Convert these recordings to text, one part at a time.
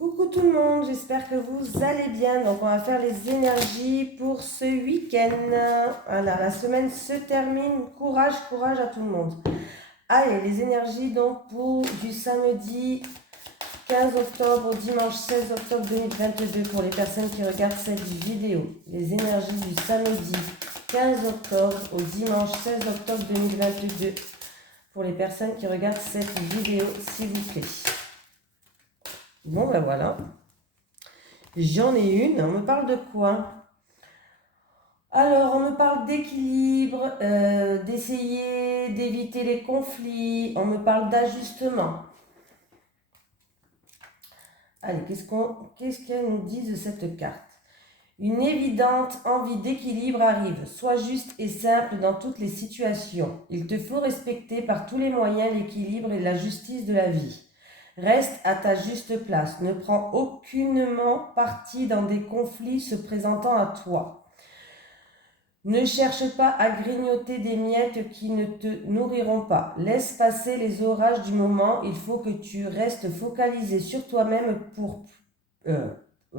Coucou tout le monde, j'espère que vous allez bien. Donc on va faire les énergies pour ce week-end. Voilà, la semaine se termine. Courage, courage à tout le monde. Allez, les énergies donc pour du samedi 15 octobre au dimanche 16 octobre 2022 pour les personnes qui regardent cette vidéo. Les énergies du samedi 15 octobre au dimanche 16 octobre 2022 pour les personnes qui regardent cette vidéo, s'il vous plaît. Bon ben voilà. J'en ai une, on me parle de quoi? Alors, on me parle d'équilibre, d'essayer d'éviter les conflits, on me parle d'ajustement. Allez, qu'est-ce qu'elle nous dit de cette carte? Une évidente envie d'équilibre arrive. Sois juste et simple dans toutes les situations. Il te faut respecter par tous les moyens l'équilibre et la justice de la vie. Reste à ta juste place. Ne prends aucunement parti dans des conflits se présentant à toi. Ne cherche pas à grignoter des miettes qui ne te nourriront pas. Laisse passer les orages du moment. Il faut que tu restes focalisé sur toi-même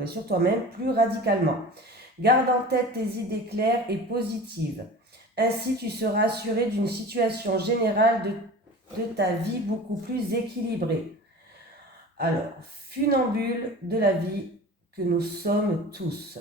sur toi-même plus radicalement. Garde en tête tes idées claires et positives. Ainsi, tu seras assuré d'une situation générale de ta vie beaucoup plus équilibrée. Alors, funambule de la vie que nous sommes tous.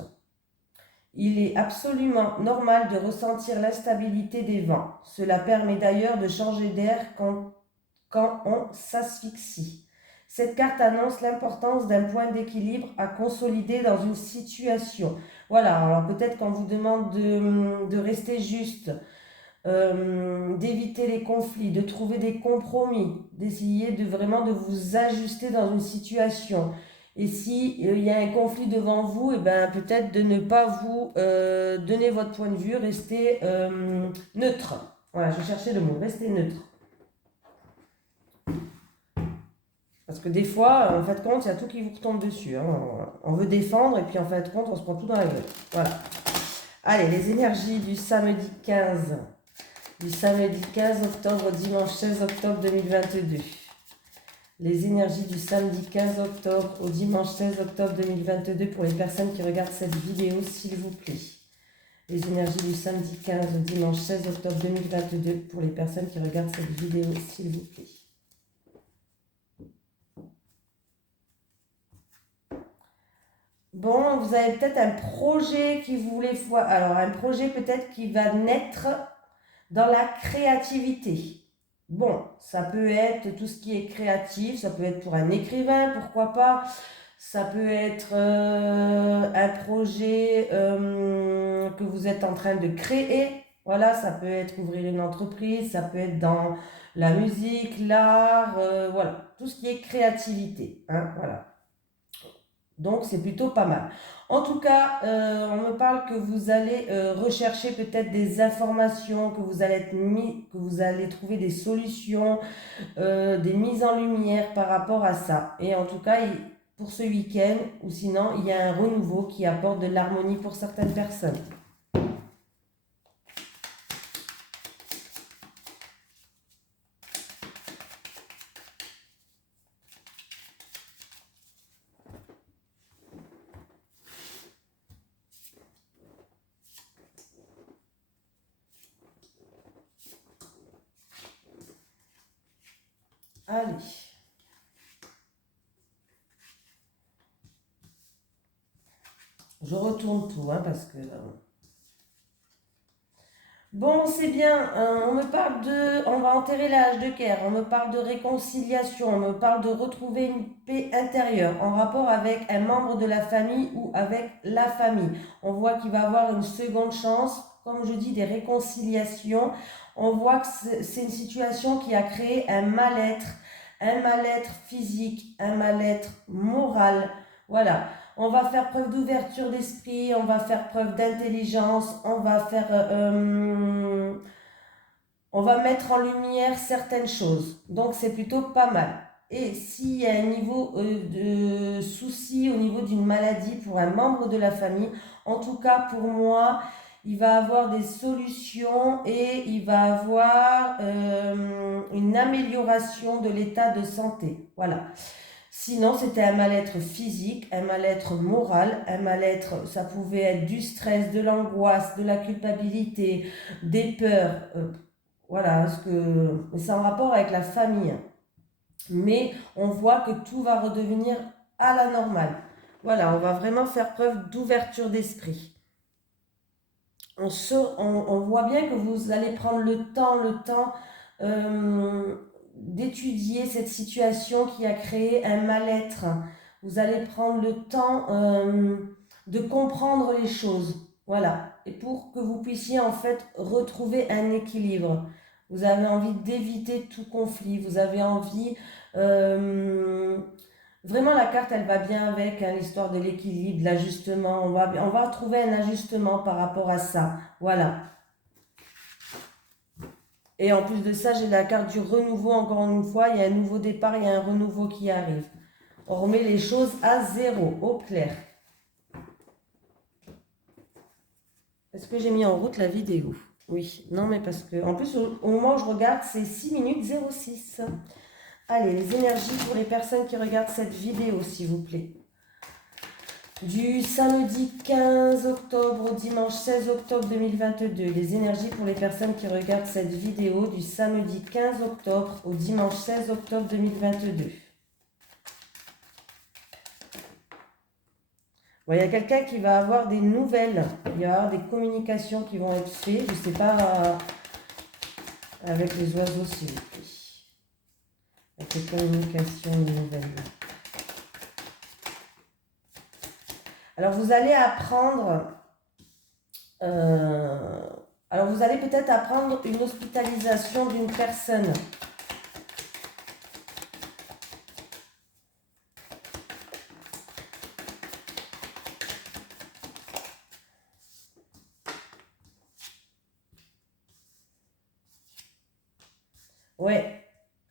Il est absolument normal de ressentir l'instabilité des vents. Cela permet d'ailleurs de changer d'air quand on s'asphyxie. Cette carte annonce l'importance d'un point d'équilibre à consolider dans une situation. Voilà, alors peut-être qu'on vous demande de rester juste, d'éviter les conflits, de trouver des compromis, d'essayer vraiment de vous ajuster dans une situation. Et si il y a un conflit devant vous, et ben peut-être de ne pas vous donner votre point de vue, rester neutre. Voilà, je cherchais le mot, rester neutre. Parce que des fois, en fait compte, il y a tout qui vous retombe dessus. Hein. On veut défendre et puis en fait compte, on se prend tout dans la gueule. Voilà. Allez, les énergies du samedi 15. Du samedi 15 octobre au dimanche 16 octobre 2022. Les énergies du samedi 15 octobre au dimanche 16 octobre 2022 pour les personnes qui regardent cette vidéo, s'il vous plaît. Les énergies du samedi 15 au dimanche 16 octobre 2022 pour les personnes qui regardent cette vidéo, s'il vous plaît. Bon, vous avez peut-être un projet qui vous voulez voir. Alors, un projet peut-être qui va naître dans la créativité. Bon, ça peut être tout ce qui est créatif, ça peut être pour un écrivain, pourquoi pas. Ça peut être un projet que vous êtes en train de créer. Voilà, ça peut être ouvrir une entreprise, ça peut être dans la musique, l'art, voilà, tout ce qui est créativité. Hein, voilà. Donc, c'est plutôt pas mal. En tout cas, on me parle que vous allez rechercher peut-être des informations, que vous allez trouver des solutions, des mises en lumière par rapport à ça. Et en tout cas, pour ce week-end, ou sinon, il y a un renouveau qui apporte de l'harmonie pour certaines personnes. Allez. Je retourne tout, hein, parce que... Bon, c'est bien, on me parle on va enterrer l'âge de Caire, on me parle de réconciliation, on me parle de retrouver une paix intérieure en rapport avec un membre de la famille ou avec la famille. On voit qu'il va avoir une seconde chance, comme je dis, des réconciliations. On voit que c'est une situation qui a créé un mal-être physique, un mal-être moral. Voilà. On va faire preuve d'ouverture d'esprit, on va faire preuve d'intelligence, on va mettre en lumière certaines choses. Donc c'est plutôt pas mal. Et s'il y a un niveau de souci au niveau d'une maladie pour un membre de la famille, en tout cas pour moi, il va avoir des solutions et il va avoir une amélioration de l'état de santé. Voilà. Sinon, c'était un mal-être physique, un mal-être moral, un mal-être, ça pouvait être du stress, de l'angoisse, de la culpabilité, des peurs. Voilà, c'est en rapport avec la famille. Mais on voit que tout va redevenir à la normale. Voilà, on va vraiment faire preuve d'ouverture d'esprit. On voit bien que vous allez prendre le temps d'étudier cette situation qui a créé un mal-être. Vous allez prendre le temps de comprendre les choses. Voilà. Et pour que vous puissiez en fait retrouver un équilibre. Vous avez envie d'éviter tout conflit. Vous avez envie... vraiment, la carte, elle va bien avec hein, l'histoire de l'équilibre, de l'ajustement. On va trouver un ajustement par rapport à ça. Voilà. Et en plus de ça, j'ai la carte du renouveau, encore une fois. Il y a un nouveau départ, il y a un renouveau qui arrive. On remet les choses à zéro, au clair. Est-ce que j'ai mis en route la vidéo? Oui, non, mais parce que... En plus, au moment où je regarde, c'est 6 minutes 06. Allez, les énergies pour les personnes qui regardent cette vidéo, s'il vous plaît. Du samedi 15 octobre au dimanche 16 octobre 2022. Les énergies pour les personnes qui regardent cette vidéo du samedi 15 octobre au dimanche 16 octobre 2022. Bon, il y a quelqu'un qui va avoir des nouvelles. Il va y avoir des communications qui vont être faites. Je ne sais pas avec les oiseaux s'il vous plaît. Avec les communications, les nouvelles. Alors, vous allez apprendre... alors, vous allez peut-être apprendre une hospitalisation d'une personne. Ouais.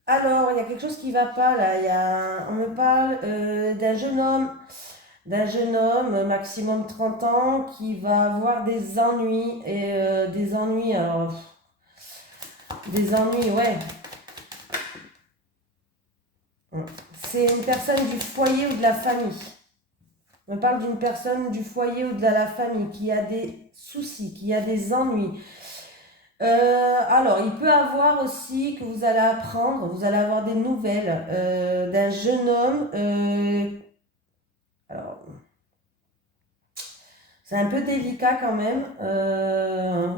Alors, il y a quelque chose qui ne va pas là. On me parle d'un jeune homme, maximum 30 ans, qui va avoir des ennuis. Et des ennuis, alors, des ennuis, ouais. C'est une personne du foyer ou de la famille. On me parle d'une personne du foyer ou de la famille qui a des soucis, qui a des ennuis. Alors, il peut avoir aussi que vous allez apprendre, vous allez avoir des nouvelles d'un jeune homme. Alors, c'est un peu délicat quand même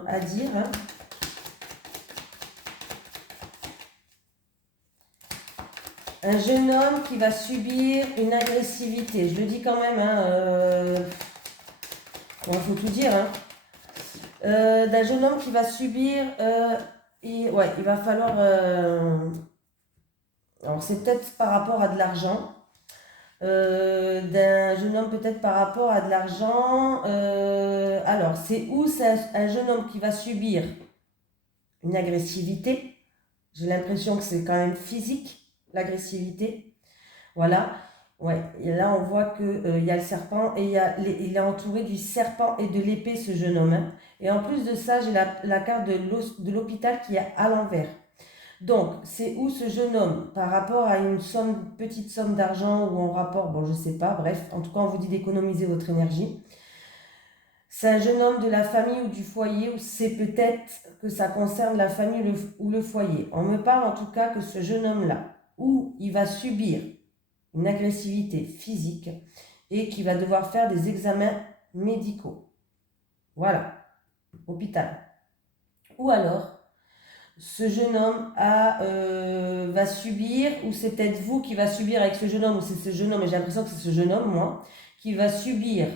à dire. Hein. Un jeune homme qui va subir une agressivité. Je le dis quand même. Hein, bon, il faut tout dire. Hein. D'un jeune homme qui va subir... ouais, il va falloir... alors, c'est peut-être par rapport à de l'argent. D'un jeune homme peut-être par rapport à de l'argent. Alors, c'est où c'est un jeune homme qui va subir une agressivité. J'ai l'impression que c'est quand même physique, l'agressivité. Voilà. Ouais. Et là, on voit qu'il y a le serpent et il est entouré du serpent et de l'épée, ce jeune homme. Hein. Et en plus de ça, j'ai la carte de l'hôpital qui est à l'envers. Donc, c'est où ce jeune homme par rapport à une petite somme d'argent ou en rapport, bon, je ne sais pas, bref, en tout cas, on vous dit d'économiser votre énergie. C'est un jeune homme de la famille ou du foyer, ou c'est peut-être que ça concerne la famille ou le foyer. On me parle en tout cas que ce jeune homme-là, où il va subir une agressivité physique et qui va devoir faire des examens médicaux. Voilà, hôpital. Ou alors, ce jeune homme va subir, ou c'est peut-être vous qui va subir avec ce jeune homme, ou c'est ce jeune homme, et j'ai l'impression que c'est ce jeune homme, moi, qui va subir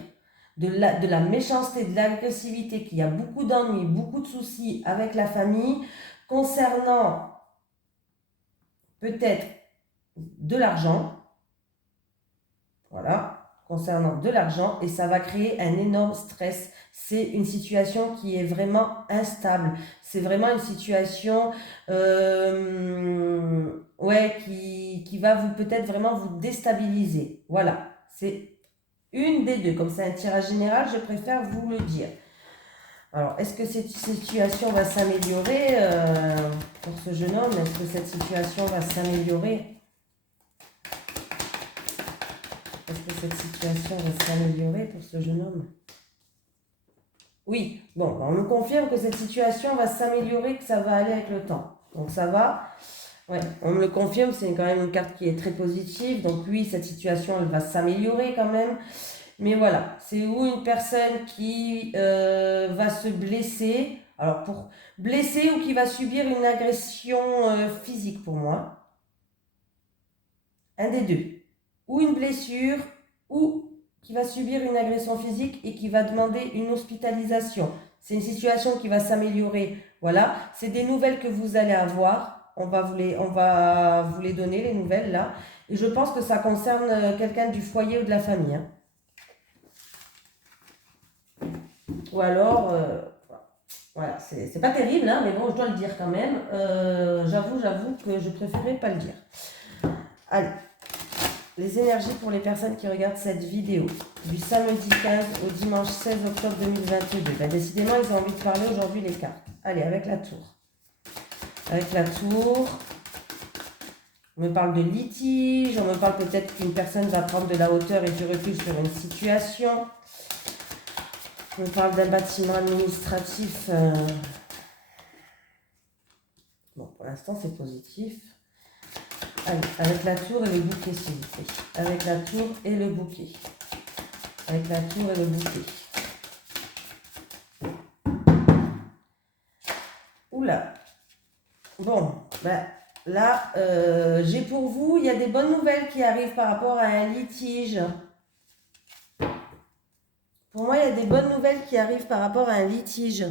de la méchanceté, de l'agressivité, qui a beaucoup d'ennuis, beaucoup de soucis avec la famille, concernant peut-être de l'argent, voilà, concernant de l'argent, et ça va créer un énorme stress. C'est une situation qui est vraiment instable. C'est vraiment une situation ouais, qui va peut-être vraiment vous déstabiliser. Voilà, c'est une des deux. Comme c'est un tirage général, je préfère vous le dire. Alors, est-ce que cette situation va s'améliorer pour ce jeune homme? Est-ce que cette situation va s'améliorer? Est-ce que cette situation va s'améliorer pour ce jeune homme? Oui, bon, on me confirme que cette situation va s'améliorer, que ça va aller avec le temps. Donc ça va. Ouais, on me le confirme, c'est quand même une carte qui est très positive. Donc oui, cette situation, elle va s'améliorer quand même. Mais voilà, c'est où une personne qui va se blesser. Alors pour blesser ou qui va subir une agression physique pour moi. Un des deux. Ou une blessure, ou qui va subir une agression physique et qui va demander une hospitalisation. C'est une situation qui va s'améliorer. Voilà, c'est des nouvelles que vous allez avoir. On va vous les donner, les nouvelles là. Et je pense que ça concerne quelqu'un du foyer ou de la famille. Hein. Ou alors, voilà, c'est pas terrible, hein, mais bon, je dois le dire quand même. J'avoue que je préférais pas le dire. Allez. Les énergies pour les personnes qui regardent cette vidéo du samedi 15 au dimanche 16 octobre 2022. Ben, décidément, ils ont envie de parler aujourd'hui les cartes. Allez, avec la tour. Avec la tour, on me parle de litige, on me parle peut-être qu'une personne va prendre de la hauteur et du recul sur une situation. On me parle d'un bâtiment administratif. Bon, pour l'instant, c'est positif. Allez, avec la tour et le bouquet, s'il vous plaît. Avec la tour et le bouquet. Avec la tour et le bouquet. Oula. Bon, ben, là, j'ai pour vous, il y a des bonnes nouvelles qui arrivent par rapport à un litige. Pour moi, il y a des bonnes nouvelles qui arrivent par rapport à un litige.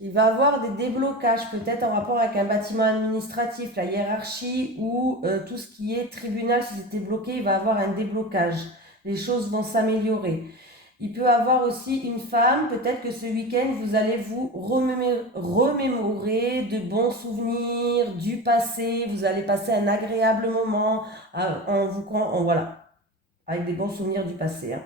Il va avoir des déblocages, peut-être en rapport avec un bâtiment administratif, la hiérarchie ou tout ce qui est tribunal, si c'était bloqué, il va avoir un déblocage. Les choses vont s'améliorer. Il peut avoir aussi une femme, peut-être que ce week-end, vous allez vous remémorer de bons souvenirs du passé, vous allez passer un agréable moment voilà, avec des bons souvenirs du passé. Hein.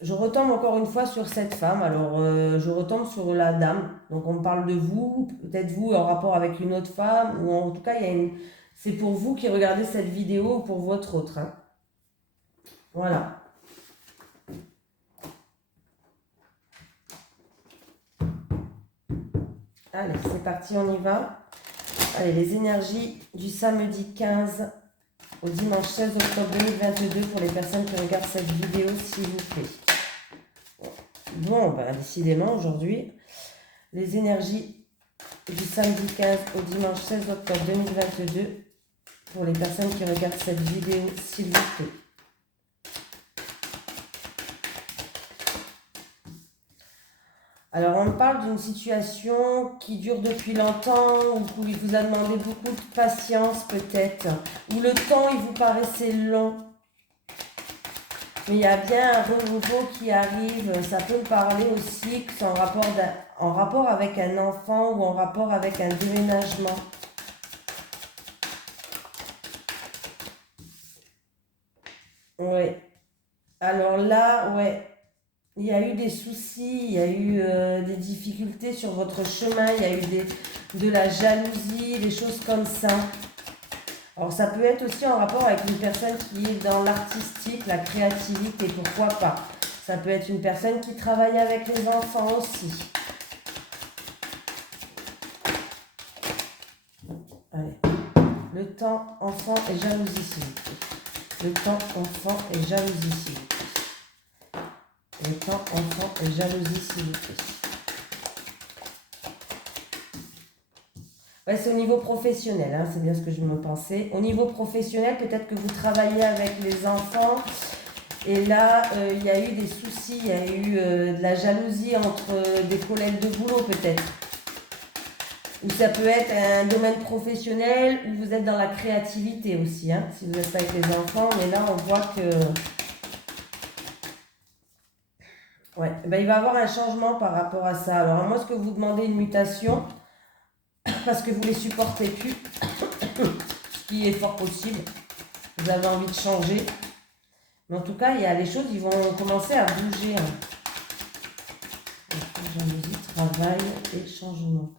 Je retombe encore une fois sur cette femme. Alors, je retombe sur la dame. Donc, on parle de vous, peut-être vous en rapport avec une autre femme, ou en tout cas, c'est pour vous qui regardez cette vidéo ou pour votre autre. Hein. Voilà. Allez, c'est parti, on y va. Allez, les énergies du samedi 15 au dimanche 16 octobre 2022 pour les personnes qui regardent cette vidéo, s'il vous plaît. Bon, ben, décidément, aujourd'hui, les énergies du samedi 15 au dimanche 16 octobre 2022 pour les personnes qui regardent cette vidéo, s'il vous plaît. Alors, on parle d'une situation qui dure depuis longtemps, où il vous a demandé beaucoup de patience peut-être, où le temps, il vous paraissait long. Mais il y a bien un renouveau qui arrive. Ça peut me parler aussi que c'est en rapport avec un enfant ou en rapport avec un déménagement. Ouais. Alors là, ouais. Il y a eu des soucis, il y a eu des difficultés sur votre chemin, il y a eu de la jalousie, des choses comme ça. Alors ça peut être aussi en rapport avec une personne qui est dans l'artistique, la créativité, pourquoi pas. Ça peut être une personne qui travaille avec les enfants aussi. Allez. Le temps, enfant et jalousie, s'il vous plaît. Le temps, enfant et jalousie, s'il vous plaît. Le temps, enfant et jalousie, s'il vous plaît. Ouais, c'est au niveau professionnel, hein, c'est bien ce que je me pensais. Au niveau professionnel, peut-être que vous travaillez avec les enfants et là, il y a eu des soucis, il y a eu de la jalousie entre des collègues de boulot peut-être. Ou ça peut être un domaine professionnel où vous êtes dans la créativité aussi, hein, si vous êtes avec les enfants. Mais là, on voit que... Ouais, ben, il va y avoir un changement par rapport à ça. Alors, à moins que vous demandez une mutation... parce que vous ne les supportez plus, ce qui est fort possible, vous avez envie de changer, mais en tout cas, il y a les choses, ils vont commencer à bouger. Jalousie, travail et changement.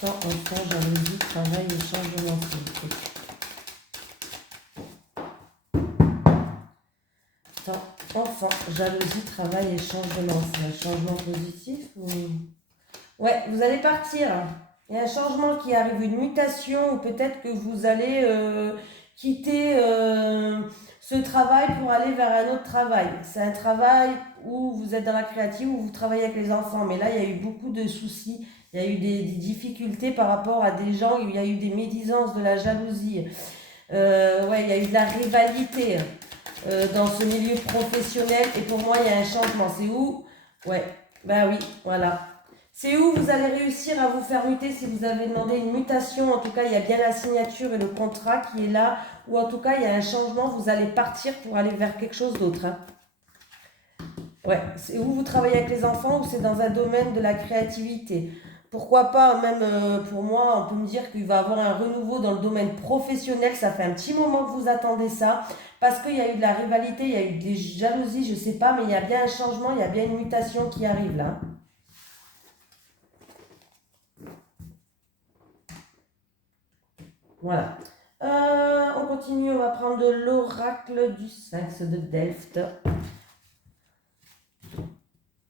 Temps, enfant, jalousie, travail et changement. Temps, enfant, jalousie, travail et changement. C'est un changement positif ou... Ouais, vous allez partir. Il y a un changement qui arrive, une mutation, ou peut-être que vous allez quitter ce travail pour aller vers un autre travail. C'est un travail où vous êtes dans la créative, où vous travaillez avec les enfants. Mais là, il y a eu beaucoup de soucis. Il y a eu des difficultés par rapport à des gens. Il y a eu des médisances, de la jalousie. Ouais, il y a eu de la rivalité dans ce milieu professionnel. Et pour moi, il y a un changement. C'est où? Ouais, ben oui, voilà. C'est où vous allez réussir à vous faire muter si vous avez demandé une mutation. En tout cas, il y a bien la signature et le contrat qui est là. Ou en tout cas, il y a un changement. Vous allez partir pour aller vers quelque chose d'autre. Hein. Ouais, c'est où vous travaillez avec les enfants ou c'est dans un domaine de la créativité. Pourquoi pas, même pour moi, on peut me dire qu'il va y avoir un renouveau dans le domaine professionnel. Ça fait un petit moment que vous attendez ça. Parce qu'il y a eu de la rivalité, il y a eu des jalousies, je ne sais pas, mais il y a bien un changement, il y a bien une mutation qui arrive là. Voilà. On continue, on va prendre l'oracle du Sphinx de Delft,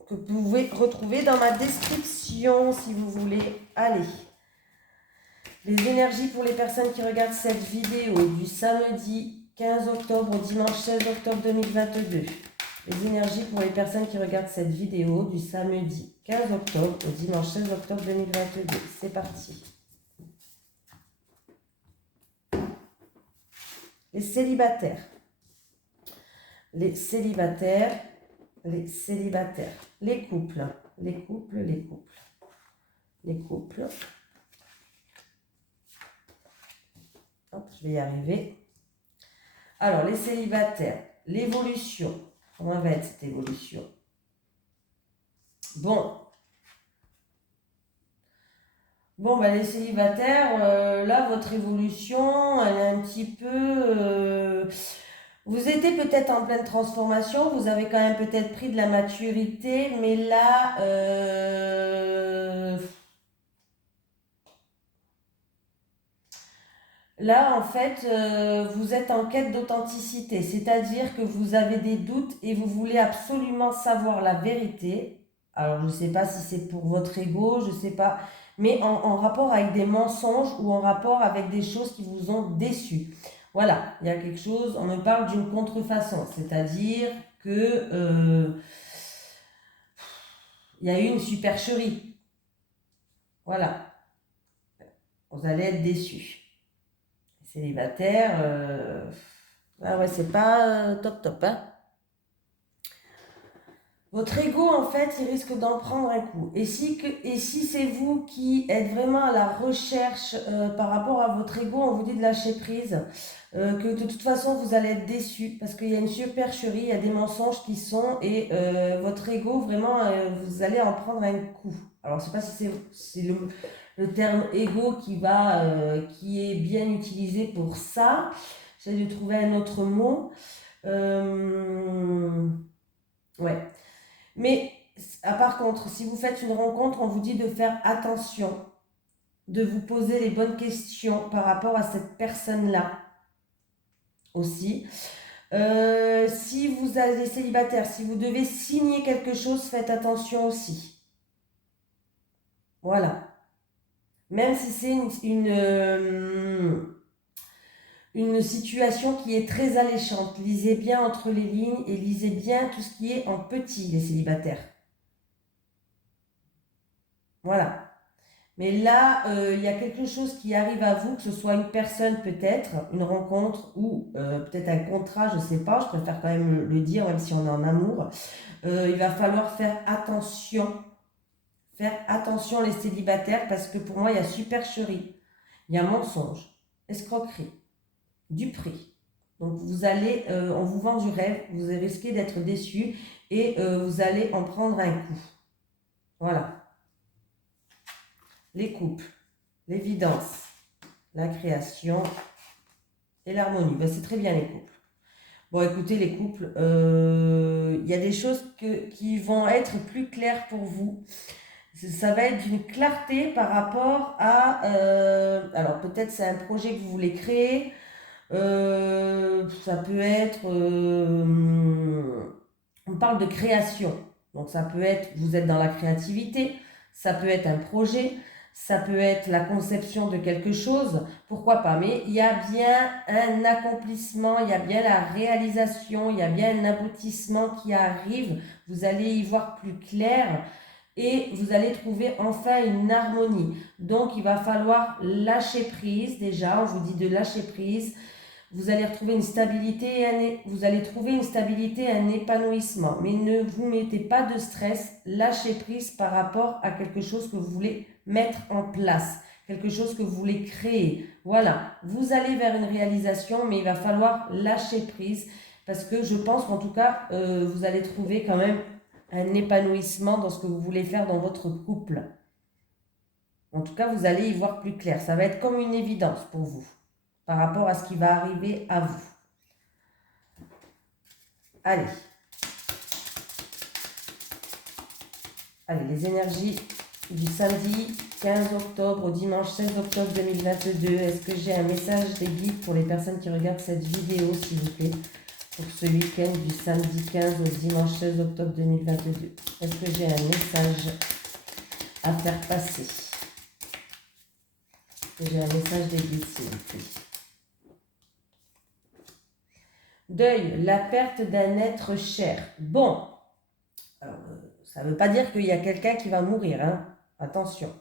que vous pouvez retrouver dans ma description si vous voulez. Allez. Les énergies pour les personnes qui regardent cette vidéo du samedi 15 octobre au dimanche 16 octobre 2022. Les énergies pour les personnes qui regardent cette vidéo du samedi 15 octobre au dimanche 16 octobre 2022. C'est parti. Les célibataires. Les célibataires. Les célibataires. Les couples. Les couples, les couples. Les couples. Hop, je vais y arriver. Alors, les célibataires. L'évolution. Comment va être cette évolution? Bon. Bon, ben les célibataires, là, votre évolution, elle est un petit peu... vous étiez peut-être en pleine transformation, vous avez quand même peut-être pris de la maturité, mais là, là, en fait, vous êtes en quête d'authenticité, c'est-à-dire que vous avez des doutes et vous voulez absolument savoir la vérité. Alors, je ne sais pas si c'est pour votre ego, je ne sais pas, mais en rapport avec des mensonges ou en rapport avec des choses qui vous ont déçu. Voilà, il y a quelque chose, on me parle d'une contrefaçon, c'est-à-dire que il y a eu une supercherie. Voilà, vous allez être déçus. Célibataire, ah ouais, c'est pas top top, hein. Votre ego, en fait, il risque d'en prendre un coup. Et si c'est vous qui êtes vraiment à la recherche par rapport à votre ego, on vous dit de lâcher prise, que de toute façon, vous allez être déçu parce qu'il y a une supercherie, il y a des mensonges qui sont, et votre ego, vraiment, vous allez en prendre un coup. Alors, je ne sais pas si c'est le terme ego qui est bien utilisé pour ça. J'essaie de trouver un autre mot. Ouais. Mais par contre, si vous faites une rencontre, on vous dit de faire attention, de vous poser les bonnes questions par rapport à cette personne-là aussi. Si vous êtes célibataire, si vous devez signer quelque chose, faites attention aussi. Voilà. Même si c'est une situation qui est très alléchante, lisez bien entre les lignes et lisez bien tout ce qui est en petit, les célibataires. Voilà. Mais là, il y a quelque chose qui arrive à vous, que ce soit une personne peut-être, une rencontre ou peut-être un contrat, je ne sais pas, je préfère quand même le dire, même si on est en amour. Il va falloir faire attention les célibataires, parce que pour moi, il y a supercherie, il y a mensonge, escroquerie, du prix. Donc vous allez, on vous vend du rêve, vous risquez d'être déçu et vous allez en prendre un coup. Voilà. Les couples, l'évidence, la création et l'harmonie. Ben, c'est très bien les couples. Bon, écoutez, les couples, il y a des choses qui vont être plus claires pour vous. Ça va être d'une clarté par rapport à... alors peut-être c'est un projet que vous voulez créer. Ça peut être... on parle de création. Donc ça peut être, vous êtes dans la créativité, ça peut être un projet, ça peut être la conception de quelque chose, pourquoi pas. Mais il y a bien un accomplissement, il y a bien la réalisation, il y a bien un aboutissement qui arrive. Vous allez y voir plus clair et vous allez trouver enfin une harmonie. Donc il va falloir lâcher prise déjà, on vous dit de lâcher prise. Vous allez retrouver une stabilité vous allez trouver une stabilité et un épanouissement. Mais ne vous mettez pas de stress, lâchez prise par rapport à quelque chose que vous voulez mettre en place, quelque chose que vous voulez créer. Voilà, vous allez vers une réalisation, mais il va falloir lâcher prise parce que je pense qu'en tout cas, vous allez trouver quand même un épanouissement dans ce que vous voulez faire dans votre couple. En tout cas, vous allez y voir plus clair. Ça va être comme une évidence pour vous par rapport à ce qui va arriver à vous. Allez. Allez, les énergies du samedi 15 octobre au dimanche 16 octobre 2022. Est-ce que j'ai un message des guides pour les personnes qui regardent cette vidéo, s'il vous plaît, pour ce week-end du samedi 15 au dimanche 16 octobre 2022? Est-ce que j'ai un message à faire passer? Est-ce que j'ai un message des guides, s'il vous plaît? Deuil, la perte d'un être cher. Bon, alors, ça ne veut pas dire qu'il y a quelqu'un qui va mourir, hein. Attention.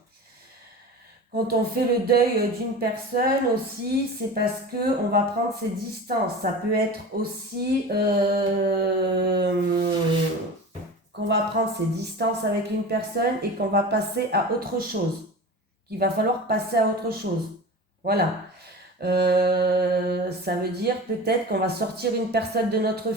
Quand on fait le deuil d'une personne aussi, c'est parce qu'on va prendre ses distances. Ça peut être aussi qu'on va prendre ses distances avec une personne et qu'on va passer à autre chose. Qu'il va falloir passer à autre chose. Voilà. Ça veut dire peut-être qu'on va sortir une personne de notre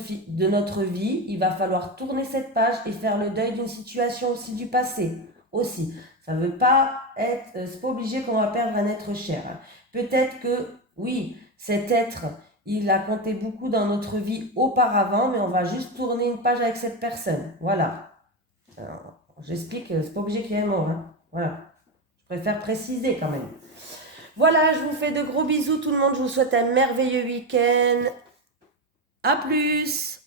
vie. Il va falloir tourner cette page et faire le deuil d'une situation aussi du passé. Aussi. Ça ne veut pas être, c'est pas obligé qu'on va perdre un être cher. Peut-être que, oui, cet être, il a compté beaucoup dans notre vie auparavant, mais on va juste tourner une page avec cette personne. Voilà. J'explique, c'est pas obligé qu'il y ait un mot. Hein. Voilà. Je préfère préciser quand même. Voilà, je vous fais de gros bisous tout le monde. Je vous souhaite un merveilleux week-end. À plus!